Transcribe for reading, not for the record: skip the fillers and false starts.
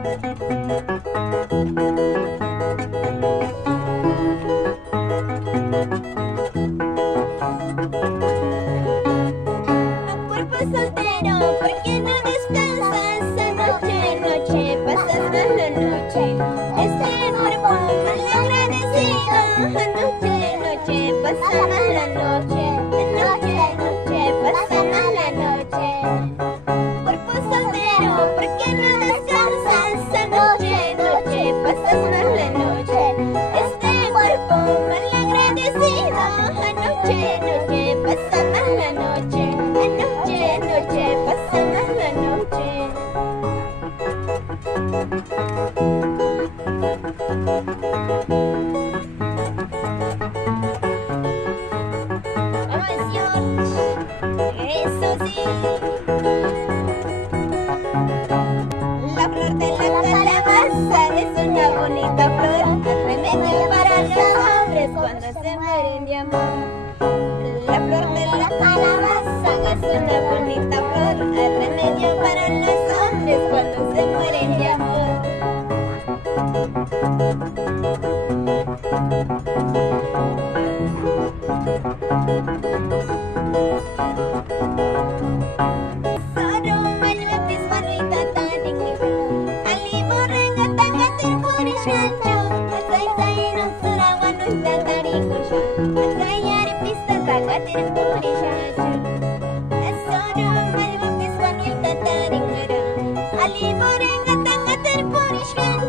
Cuerpo soltero, ¿por qué no descansas? Anoche, noche, pasas la noche. Este cuerpo mal agradecido. Anoche, noche, pasamos la noche. Noche, noche, pasamos la noche. Cuerpo soltero, ¿por qué no descansas? Anoche, noche, pasamos la noche. Este cuerpo mal agradecido. Anoche, noche, pasamos la noche. Noche, noche, pasamos la noche. Vamos, George. Eso sí. La flor de la calabaza es una bonita flor, remedio para los hombres cuando se mueren de amor. La flor de la calabaza es una bonita flor, remedio para los hombres cuando se mueren de amor. Ali boreng atang atar purishkan